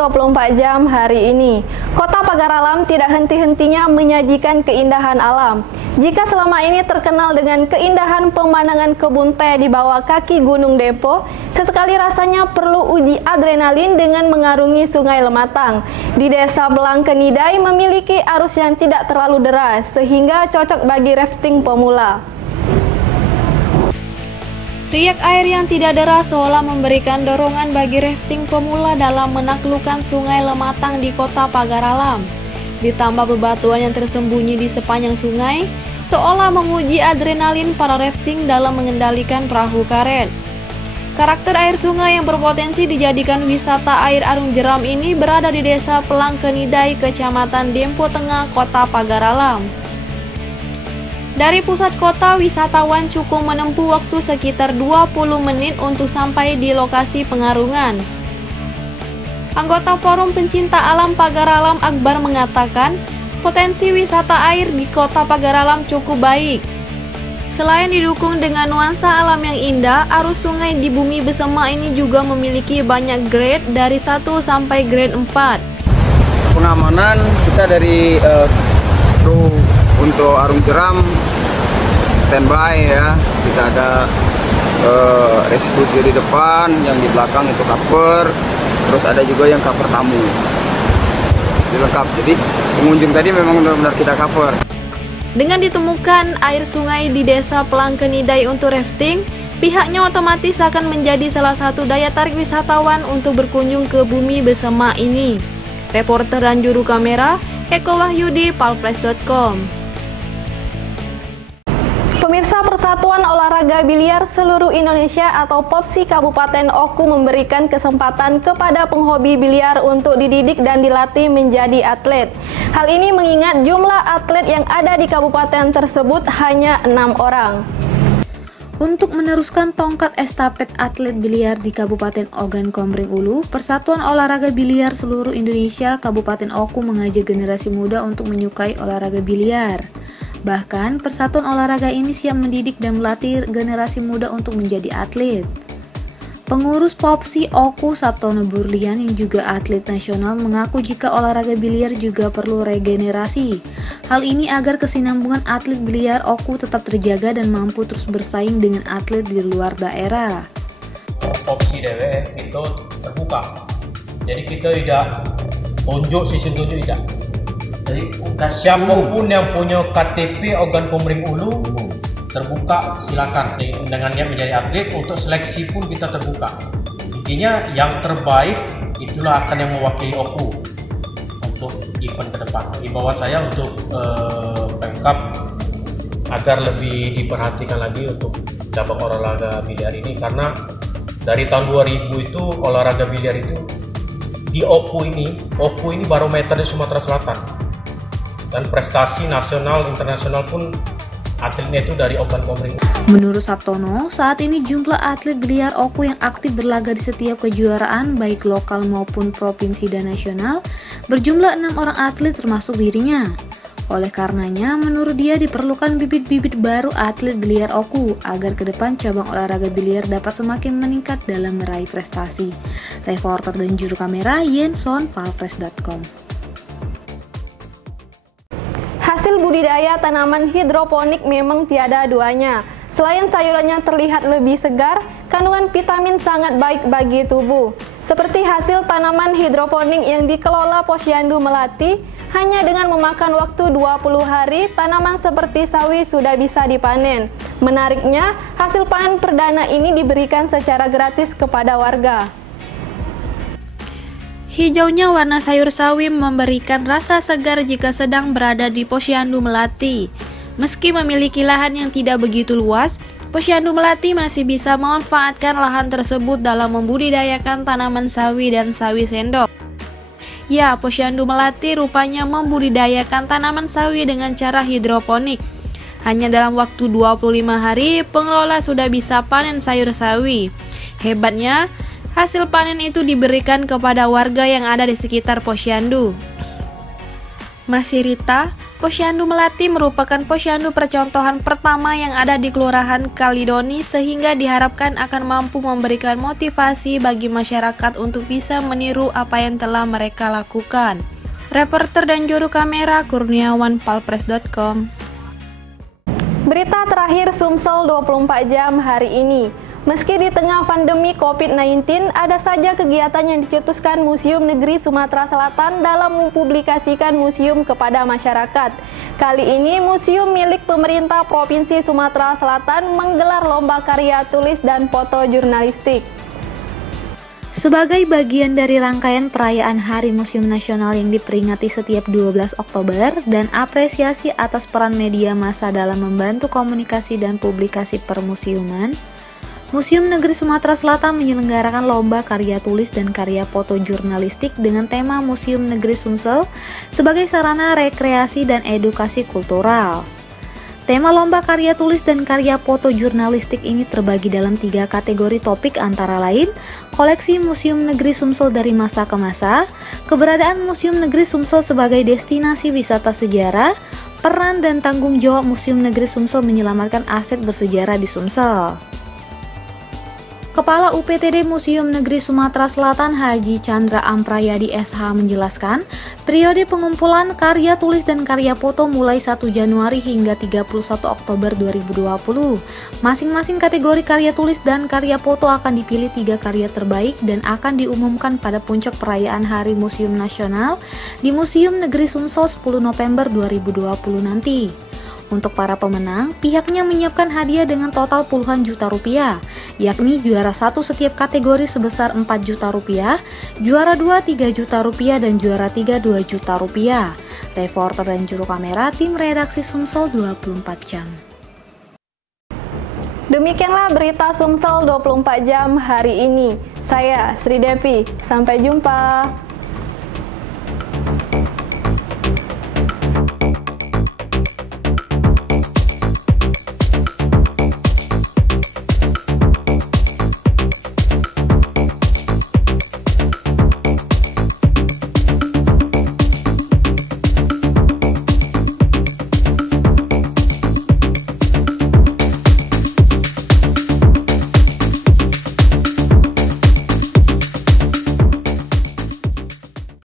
24 jam hari ini. Kota Pagar Alam tidak henti-hentinya menyajikan keindahan alam. Jika selama ini terkenal dengan keindahan pemandangan kebun teh di bawah kaki Gunung Dempo, sesekali rasanya perlu uji adrenalin dengan mengarungi Sungai Lematang. Di Desa Belangkenidai memiliki arus yang tidak terlalu deras, sehingga cocok bagi rafting pemula. Riak air yang tidak deras seolah memberikan dorongan bagi rafting pemula dalam menaklukkan Sungai Lematang di Kota Pagar Alam. Ditambah bebatuan yang tersembunyi di sepanjang sungai, seolah menguji adrenalin para rafting dalam mengendalikan perahu karet. Karakter air sungai yang berpotensi dijadikan wisata air arung jeram ini berada di Desa Pelangkenidai, Kecamatan Dempo Tengah, Kota Pagar Alam. Dari pusat kota, wisatawan cukup menempuh waktu sekitar 20 menit untuk sampai di lokasi pengarungan. Anggota Forum Pencinta Alam Pagar Alam Akbar mengatakan, potensi wisata air di Kota Pagar Alam cukup baik. Selain didukung dengan nuansa alam yang indah, arus sungai di Bumi Besema ini juga memiliki banyak grade dari 1 sampai grade 4. Pengamanan kita dari kru untuk arung jeram standby ya. Kita ada rescue di depan, yang di belakang itu cover, terus ada juga yang cover tamu. Lengkap. Jadi pengunjung tadi memang benar-benar kita cover. Dengan ditemukan air sungai di Desa Pelangkenidai untuk rafting, pihaknya otomatis akan menjadi salah satu daya tarik wisatawan untuk berkunjung ke Bumi Besema ini. Reporter dan juru kamera Eko Wahyudi, palpres.com. Pemirsa, Persatuan Olahraga Biliar Seluruh Indonesia atau POPSI Kabupaten Oku memberikan kesempatan kepada penghobi biliar untuk dididik dan dilatih menjadi atlet. Hal ini mengingat jumlah atlet yang ada di kabupaten tersebut hanya 6 orang. Untuk meneruskan tongkat estafet atlet biliar di Kabupaten Ogan Komering Ulu, Persatuan Olahraga Biliar Seluruh Indonesia Kabupaten Oku mengajak generasi muda untuk menyukai olahraga biliar. Bahkan, persatuan olahraga ini siap mendidik dan melatih generasi muda untuk menjadi atlet. Pengurus POPSI Oku Sabtono Burlian yang juga atlet nasional mengaku jika olahraga biliar juga perlu regenerasi. Hal ini agar kesinambungan atlet biliar Oku tetap terjaga dan mampu terus bersaing dengan atlet di luar daerah. POPSI DW itu terbuka, jadi kita tidak tunjuk sistem tunjuk tidak. Jadi siapapun yang punya KTP Ogan Komering Ulu terbuka, silakan dengan niat menjadi atlet. Untuk seleksi pun kita terbuka. Intinya yang terbaik itulah akan yang mewakili Oku untuk event ke depan. Himbauan saya untuk Pemkab agar lebih diperhatikan lagi untuk cabang olahraga biliar ini, karena dari tahun 2000 itu olahraga biliar itu di Oku ini barometernya Sumatera Selatan. Dan prestasi nasional internasional pun atletnya itu dari Ogan Komering. Menurut Sabtono, saat ini jumlah atlet biliar Oku yang aktif berlaga di setiap kejuaraan baik lokal maupun provinsi dan nasional berjumlah 6 orang atlet termasuk dirinya. Oleh karenanya, menurut dia diperlukan bibit-bibit baru atlet biliar Oku agar ke depan cabang olahraga biliar dapat semakin meningkat dalam meraih prestasi. Reporter dan juru kamera Yenson, palpres.com. Hasil budidaya tanaman hidroponik memang tiada duanya. Selain sayurannya terlihat lebih segar, kandungan vitamin sangat baik bagi tubuh. Seperti hasil tanaman hidroponik yang dikelola Posyandu Melati, hanya dengan memakan waktu 20 hari, tanaman seperti sawi sudah bisa dipanen. Menariknya, hasil panen perdana ini diberikan secara gratis kepada warga. Hijaunya warna sayur sawi memberikan rasa segar jika sedang berada di Posyandu Melati. Meski memiliki lahan yang tidak begitu luas, Posyandu Melati masih bisa memanfaatkan lahan tersebut dalam membudidayakan tanaman sawi dan sawi sendok. Ya, Posyandu Melati rupanya membudidayakan tanaman sawi dengan cara hidroponik. Hanya dalam waktu 25 hari, pengelola sudah bisa panen sayur sawi. Hebatnya, hasil panen itu diberikan kepada warga yang ada di sekitar Posyandu. Masih Rita, Posyandu Melati merupakan posyandu percontohan pertama yang ada di Kelurahan Kalidoni sehingga diharapkan akan mampu memberikan motivasi bagi masyarakat untuk bisa meniru apa yang telah mereka lakukan. Reporter dan juru kamera Kurniawan, palpres.com. Berita terakhir Sumsel 24 jam hari ini. Meski di tengah pandemi COVID-19, ada saja kegiatan yang dicetuskan Museum Negeri Sumatera Selatan dalam mempublikasikan museum kepada masyarakat. Kali ini, museum milik pemerintah Provinsi Sumatera Selatan menggelar lomba karya tulis dan foto jurnalistik. Sebagai bagian dari rangkaian perayaan Hari Museum Nasional yang diperingati setiap 12 Oktober dan apresiasi atas peran media massa dalam membantu komunikasi dan publikasi permusiuman, Museum Negeri Sumatera Selatan menyelenggarakan lomba karya tulis dan karya foto jurnalistik dengan tema Museum Negeri Sumsel sebagai sarana rekreasi dan edukasi kultural. Tema lomba karya tulis dan karya foto jurnalistik ini terbagi dalam 3 kategori topik antara lain koleksi Museum Negeri Sumsel dari masa ke masa, keberadaan Museum Negeri Sumsel sebagai destinasi wisata sejarah, peran dan tanggung jawab Museum Negeri Sumsel menyelamatkan aset bersejarah di Sumsel. Kepala UPTD Museum Negeri Sumatera Selatan Haji Chandra Amprayadi SH menjelaskan, periode pengumpulan karya tulis dan karya foto mulai 1 Januari hingga 31 Oktober 2020. Masing-masing kategori karya tulis dan karya foto akan dipilih 3 karya terbaik dan akan diumumkan pada puncak perayaan Hari Museum Nasional di Museum Negeri Sumsel 10 November 2020 nanti. Untuk para pemenang, pihaknya menyiapkan hadiah dengan total puluhan juta rupiah, yakni juara 1 setiap kategori sebesar 4 juta rupiah, juara 2 3 juta rupiah, dan juara 3 2 juta rupiah. Reporter dan juru kamera tim redaksi Sumsel 24 jam. Demikianlah berita Sumsel 24 jam hari ini. Saya Sri Devi, sampai jumpa.